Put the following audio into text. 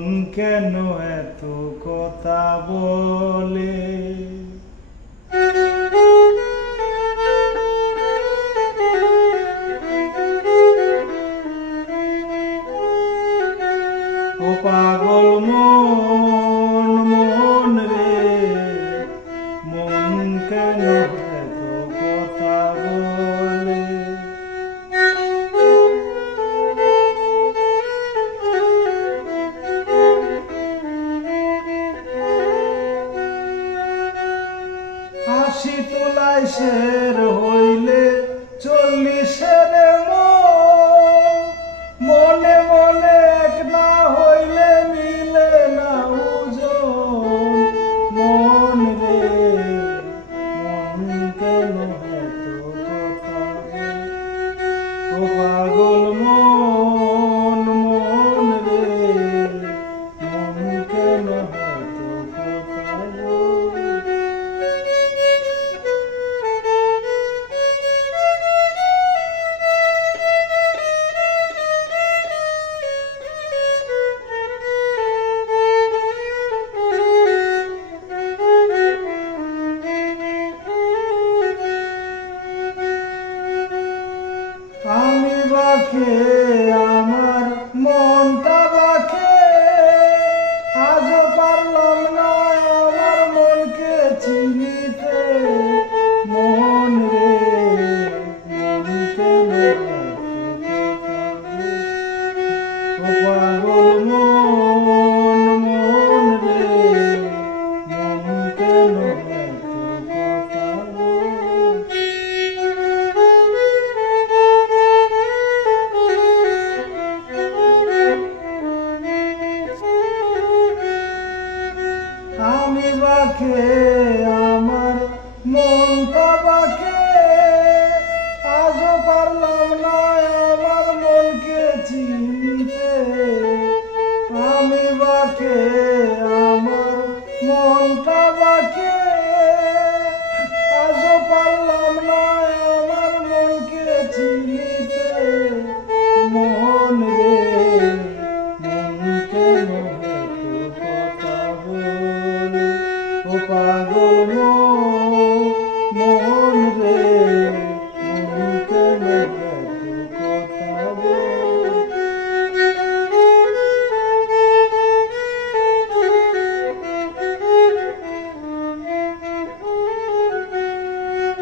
মন কেন এত কথা বলে ও পাগল মন মন রে মন কেন এত কথা বলে হাসি তোলায় শের হইলে 40-এর মনে মনে এক না হইলে মিলে না ওজন মন রে মন কেন এত কথা ও পাগল মন মন রে মন কেন এত কথা আমি বাকে